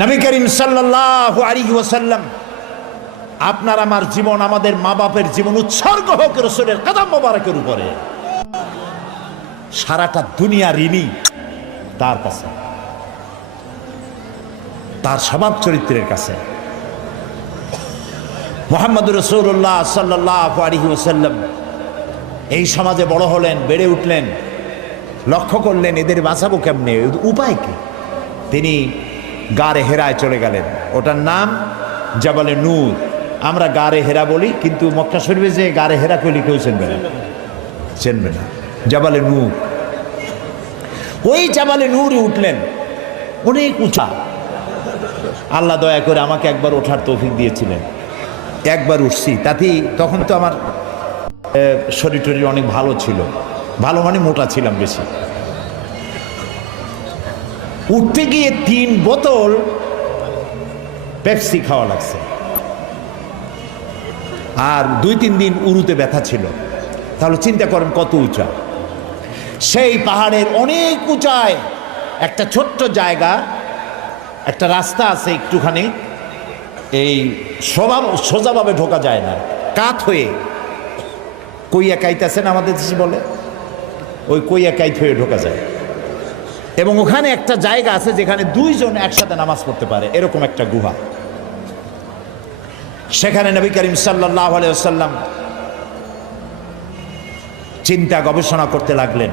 নবী করিম সাল্লাহ আলী ওসাল্লাম আপনার আমার জীবন, আমাদের মা বাপের জীবন উৎসর্গ হোক রসুলের কাদাম মোবারকের উপরে। সারাটা দুনিয়া ঋণী তার কাছে। তার স্বভাব চরিত্রের কাছে। মোহাম্মদ রসুল্লাহ সাল্লাহ আলহি ওসাল্লাম এই সমাজে বড় হলেন, বেড়ে উঠলেন, লক্ষ্য করলেন এদের বাঁচাবো কেমনে উপায় কি? তিনি গারে হেরায় চলে গেলেন। ওটার নাম জাবালে নূর। আমরা গারে হেরা বলি, কিন্তু মক্কা শরীফে যে গারে হেরা কইলি কেউ চেনবে না। চেনবে না। জাবালে নূর। ওই জাবালে নূরে উঠলেন। অনেক উঁচা। আল্লাহ দয়া করে আমাকে একবার ওঠার তৌফিক দিয়েছিলেন। একবার উঠছি। তাতেই তখন তো আমার শরীর টরীর অনেক ভালো ছিল। ভালো মানে মোটা ছিলাম বেশি। উঠতে গিয়ে তিন বোতল পেপসি খাওয়া লাগছে। আর দুই তিন দিন উরুতে ব্যথা ছিল। তাহলে চিন্তা করেন কত উঁচা। সেই পাহাড়ের অনেক উঁচায়, একটা ছোট্ট জায়গা, একটা রাস্তা আছে একটুখানি, এই সোজা সোজাভাবে ঢোকা যায় না। কাত হয়ে, কইয়া কাইতেছেন আমাদের দেশে বলে, ওই কইয়া কাইত হয়ে ঢোকা যায়। এবং ওখানে একটা জায়গা আছে যেখানে দুইজন একসাথে নামাজ পড়তে পারে, এরকম একটা গুহা। সেখানে নবী করিম সাল্লাহ আলাইসাল্লাম চিন্তা গবেষণা করতে লাগলেন।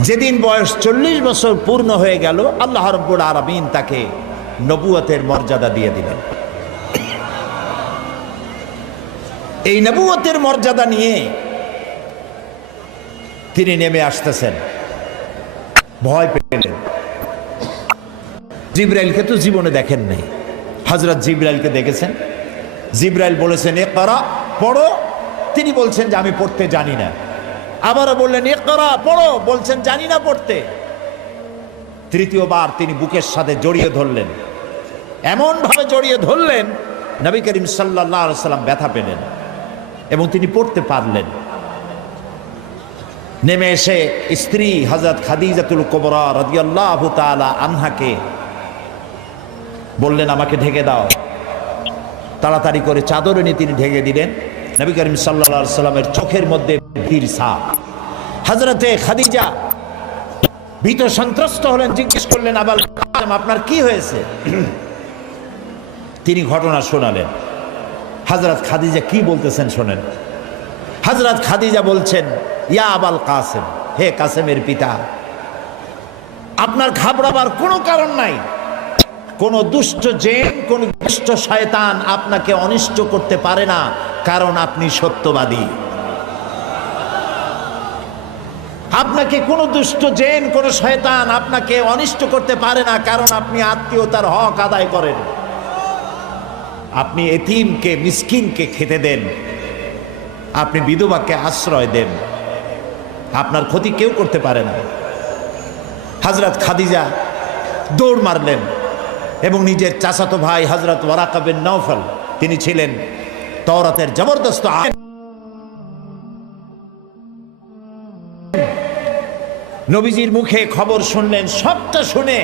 যেদিন বয়স চল্লিশ বছর পূর্ণ হয়ে গেল, আল্লাহ রব্বুল আরবিন তাকে নবুয়তের মর্যাদা দিয়ে দিলেন। এই নবুয়তের মর্যাদা নিয়ে তিনি নেমে আসতেছেন। ভয় পেলেন জিব্রাইলকে তো জীবনে দেখেন নাই। হজরত জিব্রাইলকে দেখেছেন। জিব্রাইল বলেছেন এ করা পড়ো। তিনি বলছেন যে, আমি পড়তে জানি না। আবারও বললেন এ করা পড়ো। বলছেন, জানি না পড়তে। তৃতীয়বার তিনি বুকের সাথে জড়িয়ে ধরলেন। এমনভাবে জড়িয়ে ধরলেন, নবী করিম সাল্লাহ সাল্লাম ব্যথা পেলেন এবং তিনি পড়তে পারলেন। নেমে এসে স্ত্রী হজরত খাদিজাতুল কোবরা রদিয়াল্লাহ তালা আনহাকে বললেন, আমাকে ঢেকে দাও। তাড়াতাড়ি করে চাদর এনে তিনি ঢেকে দিলেন। নবী করিম সাল্লা সাল্লামের চোখের মধ্যে ভীর সাপ। হজরতে খাদিজা ভীত সন্ত্রস্ত হলেন, জিজ্ঞেস করলেন আবার আপনার কি হয়েছে? তিনি ঘটনা শোনালেন। হজরত খাদিজা কি বলতেছেন শোনেন। হজরত খাদিজা বলছেন ইয়া আবাল কাসেম, হে কাসেমের পিতা, আপনার ঘাবড়াবার কোনো কারণ নাই। কোন দুষ্ট জেন, কোন দুষ্ট শয়তান আপনাকে অনিষ্ট করতে পারে না, কারণ আপনি সত্যবাদী। আপনাকে কোনো দুষ্ট জেন, কোন শয়তান আপনাকে অনিষ্ট করতে পারে না, কারণ আপনি আত্মীয়তার হক আদায় করেন। আপনি এতিমকে, মিসকিনকে খেতে দেন। আপনি বিধবাকে আশ্রয় দেন। আপনার ক্ষতি কেউ করতে পারে না। হজরত খাদিজা দৌড় মারলেন এবং নিজের চাচাতো ভাই হজরত ওয়ারাকাবিন নৌফল তিনি ছিলেন তওরাতের জবরদস্ত নবীজির মুখে খবর শুনলেন, সবটা শুনে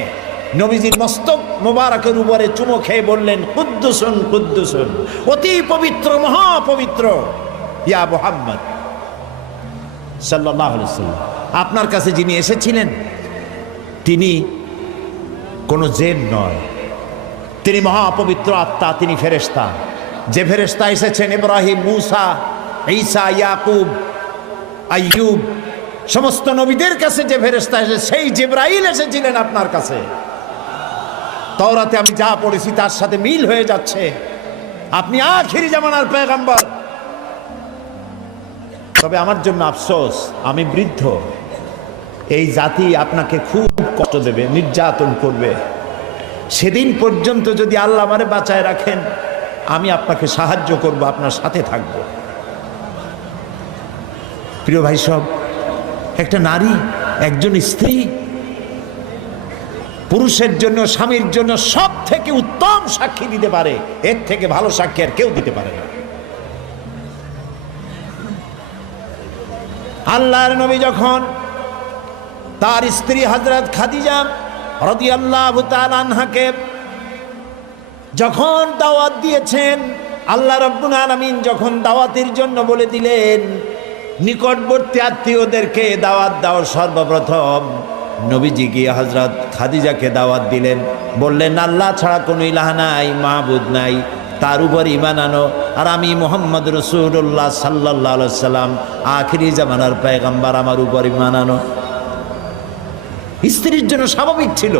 নবীজির মস্তক মোবারকের উপরে চুমো খেয়ে বললেন, কুদ্দুসুন কুদ্দুসুন, অতি পবিত্র, মহাপবিত্র, ইয়া মোহাম্মদ। সাল্লাহ আপনার কাছে যিনি এসেছিলেন, তিনি কোনো জেন নয়। তিনি মহাপবিত্র আত্মা, তিনি ফেরেস্তা যে ফেরেস্তা এসেছেন, ইব্রাহিম, মুসা, ঈসা, ইয়াকুব, আইয়ুব, সমস্ত নবীদের কাছে যে ফেরেস্তা এসে, সেই জিব্রাইল এসেছিলেন আপনার কাছে। তওরাতে আমি যা পড়েছি, তার সাথে মিল হয়ে যাচ্ছে। আপনি আখিরি জামানার পেগাম্বর। তবে আমার জন্য আফসোস, আমি বৃদ্ধ। এই জাতি আপনাকে খুব কষ্ট দেবে, নির্যাতন করবে। সেদিন পর্যন্ত যদি আল্লাহ আমারে বাঁচায় রাখেন, আমি আপনাকে সাহায্য করব, আপনার সাথে থাকব। প্রিয় ভাই সব, একটা নারী, একজন স্ত্রী, পুরুষের জন্য, স্বামীর জন্য সব থেকে উত্তম সাক্ষী দিতে পারে, এর থেকে ভালো সাক্ষী আর কেউ দিতে পারে না। আল্লাহর নবী যখন তার স্ত্রী হজরত খাদিজা রদিয়াল্লাহু তাআলা আনহাকে যখন দাওয়াত দিয়েছেন, আল্লাহ রব্বুল আলামিন যখন দাওয়াতের জন্য বলে দিলেন, নিকটবর্তী আত্মীয়দেরকে দাওয়াত দাও সর্বপ্রথম। নবীজি গিয়ে হজরত খাদিজাকে দাওয়াত দিলেন। বললেন, আল্লাহ ছাড়া কোনো ইলাহা নাই মাহবুদ নাই। তার উপর ইমান আনো। আর আমি মোহাম্মদ রসুল্লাহ সাল্লাহ সাল্লাম, আখিরি জামানার পায়গাম্বার আমার উপর ইমান আনো। স্ত্রীর জন্য স্বাভাবিক ছিল।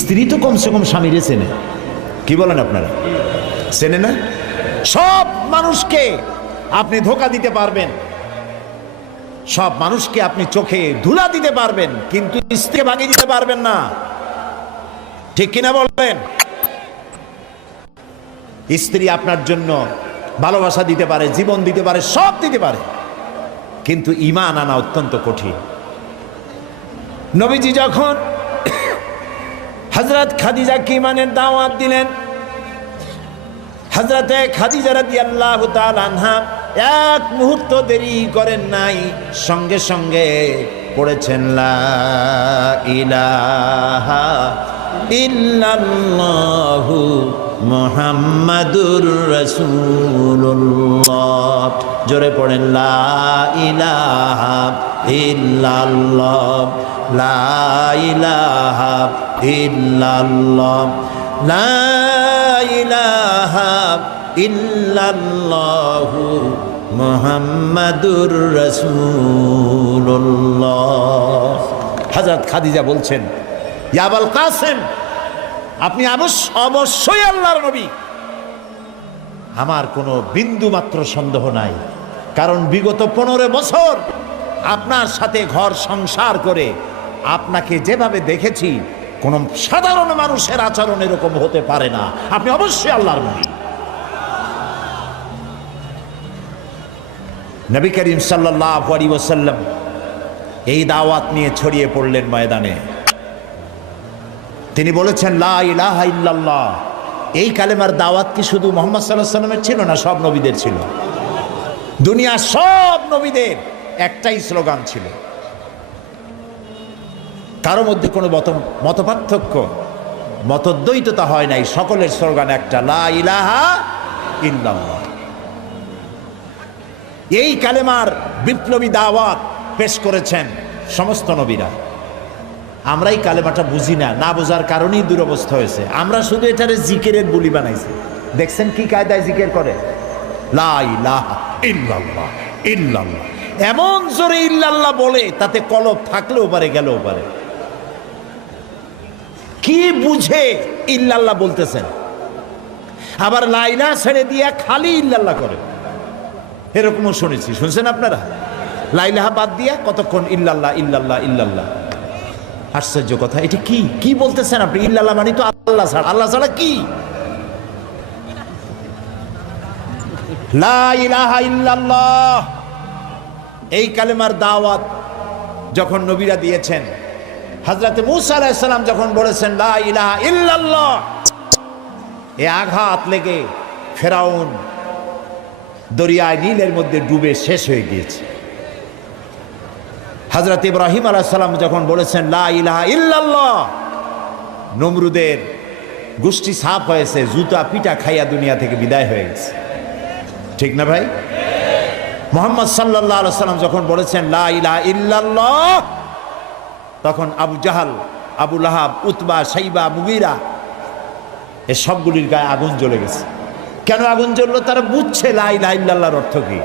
স্ত্রী তো কমসে কম স্বামীরে চেনে। কি বলেন আপনারা? চেনে না? সব মানুষকে আপনি ধোকা দিতে পারবেন। সব মানুষকে আপনি চোখে ধুলা দিতে পারবেন, কিন্তু স্ত্রীকে ভাঙিয়ে দিতে পারবেন না। ঠিক কিনা বলবেন? স্ত্রী আপনার জন্য ভালোবাসা দিতে পারে, জীবন দিতে পারে, সব দিতে পারে। কিন্তু ইমান আনা অত্যন্ত কঠিন। নবীজি যখন হজরত খাদিজাকে ইমানের দাওয়াত দিলেন হজরতে খাদিজা আনহা এক মুহূর্ত দেরি করেন নাই, সঙ্গে সঙ্গে পড়েছেন, লা ইলাহা মুহাম্মাদুর রাসূলুল্লাহ। জোরে পড়েন, লা ইলাহা ইল্লাল্লাহ, লা ইলাহা ইল্লাল্লাহ, লা ইলাহা ইল্লাল্লাহু মুহাম্মাদুর রাসূলুল্লাহ। হযরত খাদিজা বলছেন, ইয়াবাল কাসেম আপনি অবশ্য- অবশ্যই আল্লাহর নবী। আমার কোনো বিন্দু মাত্র সন্দেহ নাই, কারণ বিগত পনেরো বছর আপনার সাথে ঘর সংসার করে আপনাকে যেভাবে দেখেছি, কোন সাধারণ মানুষের আচরণ এরকম হতে পারে না। আপনি অবশ্যই আল্লাহর নবী। নবী করিম সাল্লাহ আলী ওসাল্লাম এই দাওয়াত নিয়ে ছড়িয়ে পড়লেন ময়দানে। তিনি বলেছেন, লা ইলাহা ইল্লাল্লাহ। এই কালেমার দাওয়াত কি শুধু মোহাম্মদ সাল্লাহ সাল্লামের ছিল না, সব নবীদের ছিল? দুনিয়া সব নবীদের একটাই স্লোগান ছিল। কারও মধ্যে কোনো মত মতপার্থক্য মতদ্বৈততা হয় নাই, সকলের স্লোগান একটা, লা ইলাহা ইল্লাল্লাহ। এই কালেমার বিপ্লবী দাওয়াত পেশ করেছেন সমস্ত নবীরা। আমরা এই কালেমাটা বুঝি না না বোঝার কারণেই দুরবস্থা হয়েছে। আমরা শুধু এটারে জিকেরের বুলি বানাইছি। দেখছেন কি কায়দায় জিকের করে? এমন জোরে ইল্লাল্লাহ বলে, তাতে কলব থাকলেও পারে, গেলেও পারে। কি বুঝে ইল্লাল্লাহ বলতেছেন? আবার লাইলা ছেড়ে দিয়ে খালি ইল্লাল্লাহ করে। এরকমও শুনেছি, শুনছেন আপনারা? লাইলাহা বাদ দিয়া কতক্ষণ ইল্লাল্লাহ ইল্লাল্লাহ ইল্লাল্লাহ। আশ্চর্য কথা। এটা কি? কি বলতেছেন আপনি? ইল্লাল্লাহ মানে তো আল্লাহ ছাড়া। আল্লাহ ছাড়া কি? এই কালেমার দাওয়াত যখন নবীরা দিয়েছেন হজরতে মুসা আলাইসাল্লাম যখন বলেছেন, লা ইলাহা ইল্লাল্লাহ, এ আঘাত লেগে ফেরাউন দরিয়ায় নীলের মধ্যে ডুবে শেষ হয়ে গিয়েছে। হজরত ইব্রাহিম আলাইসাল্লাম যখন বলেছেন, লা ইলাহা ইল্লাল্লাহ নমরুদের গোষ্ঠী সাফ হয়েছে, জুতা পিটা খাইয়া দুনিয়া থেকে বিদায় হয়ে গেছে। ঠিক না ভাই? মোহাম্মদ সাল্লাহ সাল্লাম যখন বলেছেন, লা ইলাহা ইল্লাল্লাহ তখন Abu Jahl, Abu Lahab, Utba Shaiba Mughira, এ সবগুলির গায়ে আগুন জ্বলে গেছে। কেন আগুন জ্বললো? তারা বুঝছে লা ইলাহা ইল্লাল্লাহর অর্থ কি।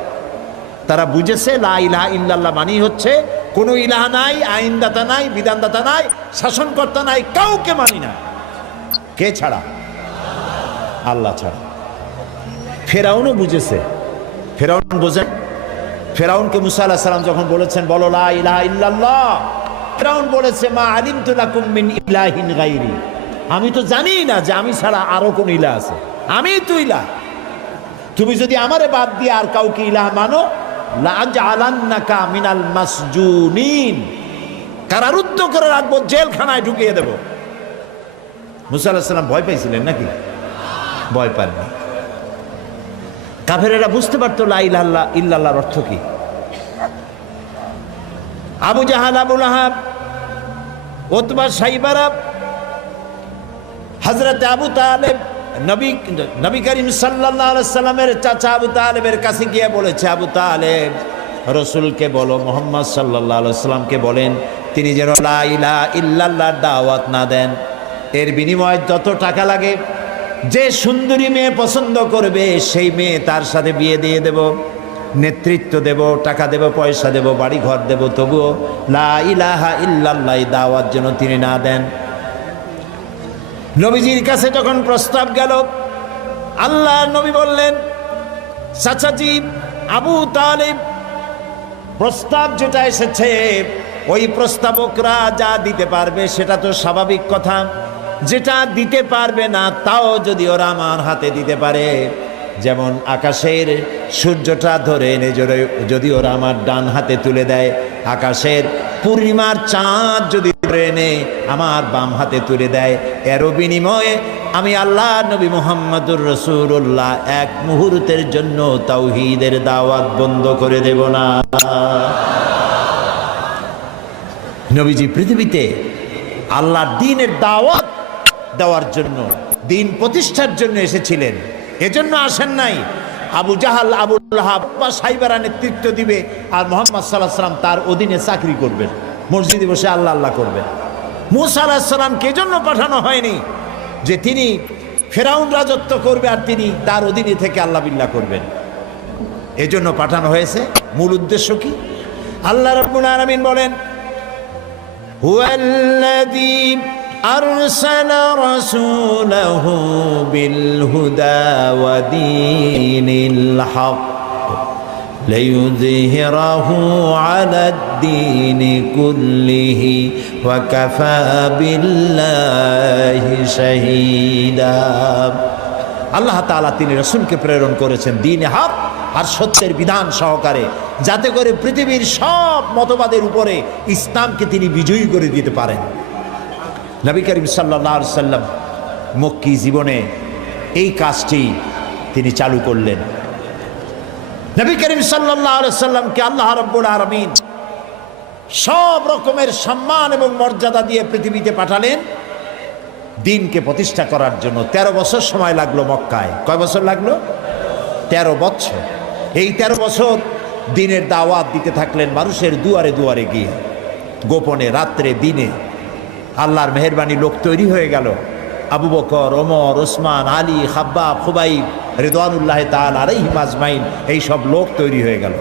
তারা বুঝেছে, লা ইলাহা ইল্লাল্লাহ মানেই হচ্ছে, কোনো ইলাহা নাই, আইনদাতা নাই, বিধানদাতা নাই, শাসনকর্তা নাই, কাউকে মানি না। কে ছাড়া? আল্লাহ ছাড়া। ফেরাউনও বুঝেছে। ফেরাউন বোঝেন ফেরাউনকে মুসা আল্লাহ সাল্লাম যখন বলেছেন, বলো, লা ইলাহা ইল্লাল্লাহ। ফেরাউন বলেছে, মা আলিম তুলাকুম মিন ইলাহিন গাইরি আমি তো জানি না যে আমি ছাড়া আরও কোন ইলা আছে। আমি তো ইলা তুমি যদি আমারে বাদ দিয়ে আর কাউকে ইলাহ মানো লাজালান্নাকা মিনাল মাসজুনিন। কারারুদ্ধ করে রাখব, জেলখানায় ঢুকিয়ে দেব। মুসা আল্লাহ সাল্লাম ভয় পাইছিলেন নাকি? ভয় পাননি। কাফেরেরা বুঝতে পারতো লা ইলাহা ইল্লাল্লাহর অর্থ কি। আবু জাহাল আবুল আহাব ওতবা সাইবারা হজরত আবু তালেব নবী নবী করিম সাল্লাহ সাল্লামের চাচা আবু তালেবের কাছে গিয়ে বলেছে, আবু তালেব, রসুলকে বলো, মোহাম্মদ সাল্লাহ সাল্লামকে বলেন, তিনি যেন লা ইলা ইল্লাল্লাহ দাওয়াত না দেন। এর বিনিময়ে যত টাকা লাগে, যে সুন্দরী মেয়ে পছন্দ করবে, সেই মেয়ে তার সাথে বিয়ে দিয়ে দেব, নেতৃত্ব দেব, টাকা দেব, পয়সা দেব বাড়ি ঘর দেব, তবুও লা ইলাহা ইল্লাল্লাহ দাওয়াত যেন তিনি না দেন। নবীজির কাছে যখন প্রস্তাব গেল, আল্লাহ নবী বললেন, চাচাজি, আবু তালিব, প্রস্তাব যেটা এসেছে, ওই প্রস্তাবকরা যা দিতে পারবে সেটা তো স্বাভাবিক কথা। যেটা দিতে পারবে না, তাও যদি ওরা আমার হাতে দিতে পারে। যেমন আকাশের সূর্যটা ধরে এনে যদি- ওরা আমার ডান হাতে তুলে দেয়, আকাশের পূর্ণিমার চাঁদ যদি ধরে এনে আমার বাম হাতে তুলে দেয়। এরও বিনিময়ে আমি আল্লাহ নবী মোহাম্মদুর রসুল্লাহ এক মুহূর্তের জন্য তাওহীদের দাওয়াত বন্ধ করে দেব না। নবীজি, পৃথিবীতে আল্লাহর দিনের দাওয়াত দেওয়ার জন্য, দিন প্রতিষ্ঠার জন্য এসেছিলেন। এজন্য আসেন নাই। আবু জাহাল, আবুল বা সাইবারা নেতৃত্ব দিবে আর মোহাম্মদ সাল্লাহ সাল্লাম তার অধীনে চাকরি করবেন। মসজিদে বসে আল্লাহ আল্লাহ করবেন মুসা আলাহ সাল্লামকে এজন্য পাঠানো হয়নি যে তিনি ফেরাউন রাজত্ব করবে আর তিনি তার অধীনে থেকে আল্লাহ বিল্লাহ করবেন এজন্য পাঠানো হয়েছে মূল উদ্দেশ্য কি আল্লাহ রব্বুল আলামিন বলেন هو الذي أرسل رسوله بالهدى ودين الحق ليظهره على الدين كله وكفى بالله شهيدا আল্লাহ তাআলা তিনি রসুলকে প্রেরণ করেছেন দিনে হাক আর সত্যের বিধান সহকারে যাতে করে পৃথিবীর সব মতবাদের উপরে ইসলামকে তিনি বিজয়ী করে দিতে পারেন নবী করিম সাল্লাহ সাল্লাম মক্কি জীবনে এই কাজটি তিনি চালু করলেন নবী করিম সাল্লাহ সাল্লামকে আল্লাহ রব্বুল আরমিন সব রকমের সম্মান এবং মর্যাদা দিয়ে পৃথিবীতে পাঠালেন, দিনকে প্রতিষ্ঠা করার জন্য। ১৩ বছর সময় লাগল মক্কায়। কয় বছর লাগল? ১৩ বছর। এই ১৩ বছর দিনের দাওয়াত দিতে থাকলেন মানুষের দুয়ারে দুয়ারে গিয়ে। গোপনে রাত্রে, দিনে আল্লাহর মেহরবানি লোক তৈরি হয়ে গেল। আবু বকর, ওমর, ওসমান, আলী হাব্বা খুবাই রেদওয়ানুল্লাহ তাল আর আজমাইন, এই সব লোক তৈরি হয়ে গেল।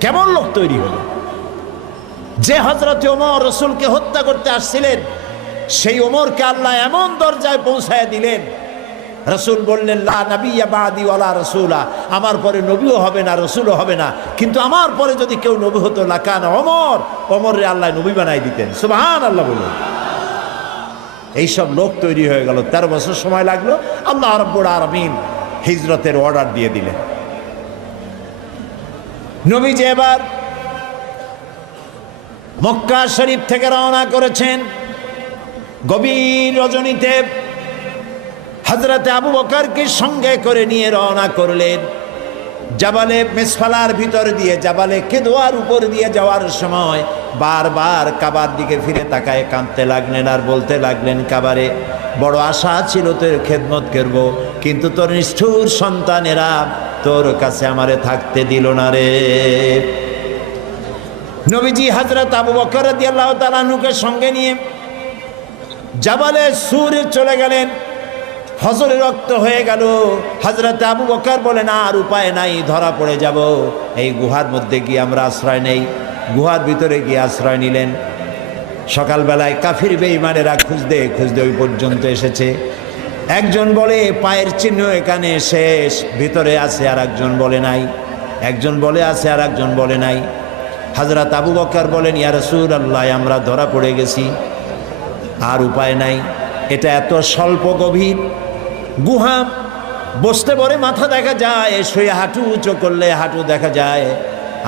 কেমন লোক তৈরি হলো? যে হজরত ওমর রসুলকে হত্যা করতে আসছিলেন, সেই ওমরকে আল্লাহ এমন দরজায় পৌঁছায় দিলেন। রসুল বললেন, লা নবিয়া বাদি ওয়ালা রসুলা, আমার পরে নবীও হবে না, রসুলও হবে না। কিন্তু আমার পরে যদি কেউ নবী হতো লাকান অমর অমরে আল্লাহ নবী বানাই দিতেন। সুবাহান আল্লাহ বলুন। এইসব লোক তৈরি হয়ে গেল। তেরো বছর সময় লাগল। আল্লাহ রব্বুল আরমিন হিজরতের অর্ডার দিয়ে দিলেন। নবী যে এবার মক্কা শরীফ থেকে রওনা করেছেন। গভীর রজনীতে হজরতে আবু বকরকে সঙ্গে করে নিয়ে রওনা করলেন। জাবালে মেসফালার ভিতর দিয়ে, জাবালে কেদোয়ার উপর দিয়ে যাওয়ার সময় বারবার কাবার দিকে ফিরে তাকায়, কাঁদতে লাগলেন আর বলতে লাগলেন, কাবারে, বড় আশা ছিল তোর খেদমত করব, কিন্তু তোর নিষ্ঠুর সন্তানেরা তোর কাছে আমারে থাকতে দিল না রে। নবীজি হজরত আবু বকর রাদিয়াল্লাহু তাআলা সঙ্গে নিয়ে জাবালে সুরে চলে গেলেন। ফজরে রক্ত হয়ে গেল। হজরত আবু বকর বলে না আর উপায় নাই, ধরা পড়ে যাব। এই গুহার মধ্যে গিয়ে আমরা আশ্রয় নেই। গুহার ভিতরে গিয়ে আশ্রয় নিলেন। সকালবেলায় কাফির বেঈমানেরা খুঁজতে খুঁজতে ওই পর্যন্ত এসেছে। একজন বলে, পায়ের চিহ্ন এখানে শেষ, ভিতরে আছে আর একজন বলে নাই। একজন বলে, আছে আর একজন বলে নাই। হাজরত আবু বকর বলেন, ইয়া রসুল আল্লাহ আমরা ধরা পড়ে গেছি, আর উপায় নাই। এটা এত স্বল্প গভীর। গুহা বসতে পরে মাথা দেখা যায়, শুয়ে হাঁটু উঁচু করলে হাঁটু দেখা যায়,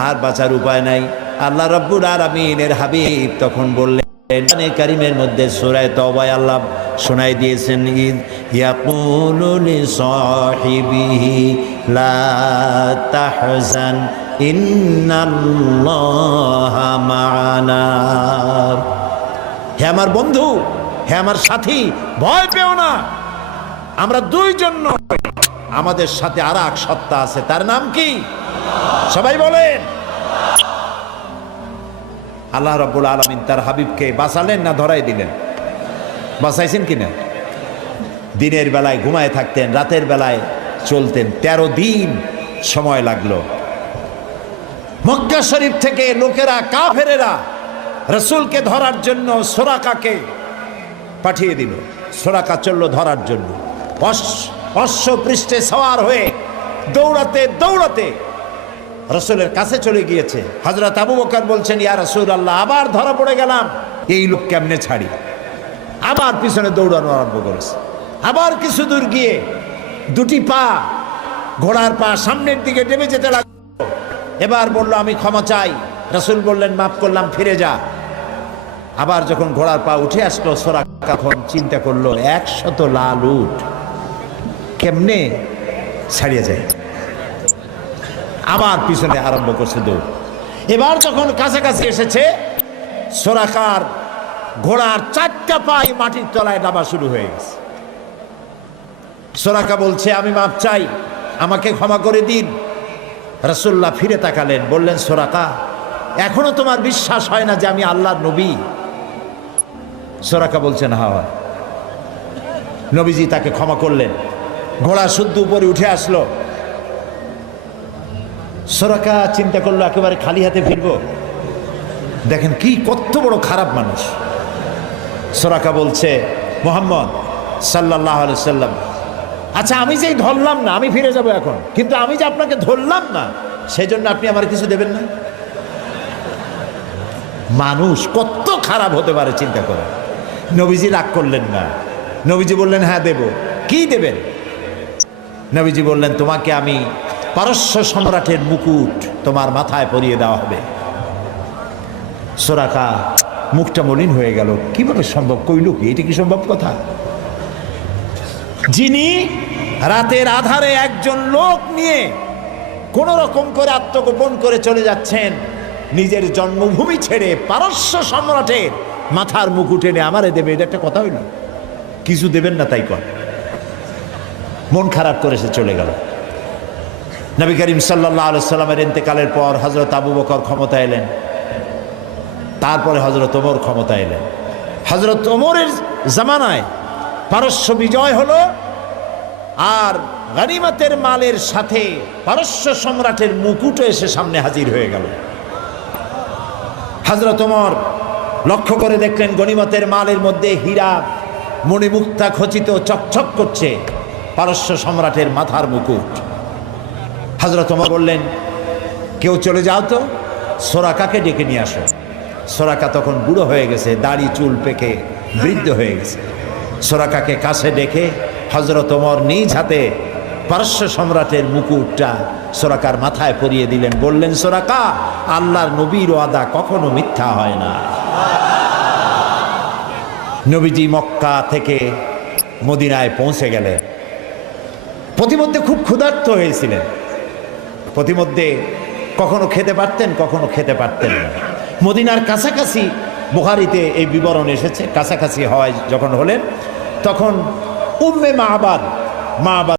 আর বাঁচার উপায় নাই। আল্লাহ রব্বুর আলমিনের হাবিব তখন বললেন কারিমের মধ্যে সুরায় তবায় আল্লাহ শোনাই দিয়েছেন ঈদ ইয়াকুলু লিসাহিবিহি লা তাহজান হে আমার বন্ধু, হে আমার সাথী, ভয় পেও না। আমরা দুইজন। আমাদের সাথে আর এক সত্তা আছে, তার নাম কি? সবাই বলেন। আল্লাহ রব্বুল আলমিন তার হাবিবকে বাঁচালেন না ধরাই দিলেন? বাঁচাইছেন কিনা? দিনের বেলায় ঘুমায় থাকতেন, রাতের বেলায় চলতেন। তেরো দিন সময় লাগল। মক্কা শরীফ থেকে লোকেরা, কাফেরেরা রসুলকে ধরার জন্য সোরাকাকে পাঠিয়ে দিল। সোরাকা চলল ধরার জন্য। অশ্ব পৃষ্ঠে সওয়ার হয়ে দৌড়াতে দৌড়াতে রসুলের কাছে চলে গিয়েছে। হজরত আবু বকর বলছেন, ইয়া রসুল আল্লাহ আবার ধরা পড়ে গেলাম। এই লোক কেমনে ছাড়ি? আবার পিছনে দৌড়ানো আরম্ভ করেছে। আবার কিছু দূর গিয়ে দুটি পা ঘোড়ার পা সামনের দিকে ডেবে যেতে লাগল। এবার বলল, আমি ক্ষমা চাই। রসুল বললেন, মাফ করলাম, ফিরে যা। আবার যখন ঘোড়ার পা উঠে আসলো, সোরা তখন চিন্তা করল, একশত লাল উঠ কেমনে ছাড়িয়ে যায়? আবার পিছনে আরম্ভ করছে দৌড়। এবার যখন কাছাকাছি এসেছে সোরাকার ঘোড়ার চারটা পাই মাটির তলায় নামা শুরু হয়ে গেছে। সোরাকা বলছে, আমি মাপ চাই, আমাকে ক্ষমা করে দিন। রসুল্লাহ ফিরে তাকালেন, বললেন সোরাকা এখনও তোমার বিশ্বাস হয় না যে আমি আল্লাহর নবী? সোরাকা বলছেন হা হয়। নবীজি তাকে ক্ষমা করলেন। ঘোড়া শুদ্ধ উপরে উঠে আসলো। সোরাকা চিন্তা করল, একেবারে খালি হাতে ফিরবো। দেখেন কি কত বড় খারাপ মানুষ। সরাকা বলছে, মোহাম্মদ সাল্লাহ সাল্লাম আচ্ছা আমি যেই ধরলাম না, আমি ফিরে যাব এখন, কিন্তু আমি যে আপনাকে ধরলাম না সেই জন্য আপনি আমার কিছু দেবেন না? মানুষ কত খারাপ হতে পারে, চিন্তা করে। নবীজি রাগ করলেন না। নবীজি বললেন হ্যাঁ দেব। কি দেবেন? নবীজি বললেন, তোমাকে আমি পারস্য সম্রাটের মুকুট তোমার মাথায় পরিয়ে দেওয়া হবে। সোরাকা, মুখটা মলিন হয়ে গেল। কীভাবে সম্ভব? কইল কি? এটা কি সম্ভব কথা? যিনি রাতের আধারে একজন লোক নিয়ে কোন রকম করে আত্মগোপন করে চলে যাচ্ছেন, নিজের জন্মভূমি ছেড়ে পারস্য সম্রাটের মাথার মুকুট এনে আমারে দেবে, এটা একটা কথা হইল। কিছু দেবেন না তাই কর। মন খারাপ করে সে চলে গেল। নবী করিম সাল্লাহ আলসালামের ইন্তেকালের পর হজরত আবু বকর ক্ষমতা এলেন। তারপরে হজরত ওমর ক্ষমতা এলেন। হজরত ওমরের জামানায় পারস্য বিজয় হলো আর গানিমাতের মালের সাথে পারস্য সম্রাটের মুকুটও এসে সামনে হাজির হয়ে গেল। হজরত ওমর লক্ষ্য করে দেখলেন গনিমতের মালের মধ্যে হীরা মণিমুক্তা খচিত চকচক করছে পারস্য সম্রাটের মাথার মুকুট। হজরত ওমর বললেন, কেউ চলে যাও তো, সোরাকাকে ডেকে নিয়ে আসো। সোরাকা তখন বুড়ো হয়ে গেছে, দাড়ি, চুল পেকে বৃদ্ধ হয়ে গেছে। সোরাকাকে কাছে ডেকে হজরত ওমর নিজ হাতে পারস্য সম্রাটের মুকুটটা সোরাকার মাথায় পরিয়ে দিলেন, বললেন, সোরাকা, আল্লাহর নবীর ওয়াদা কখনো মিথ্যা হয় না। নবীজি মক্কা থেকে মদিনায় পৌঁছে গেলেন। প্রতিমধ্যে খুব ক্ষুধার্ত হয়েছিলেন। প্রতিমধ্যে কখনো খেতে পারতেন, কখনো খেতে পারতেন না। মদিনার কাছাকাছি বুহারিতে এই বিবরণ এসেছে, কাছাকাছি হয় যখন হলেন, তখন উম্মে মাহবাদ মা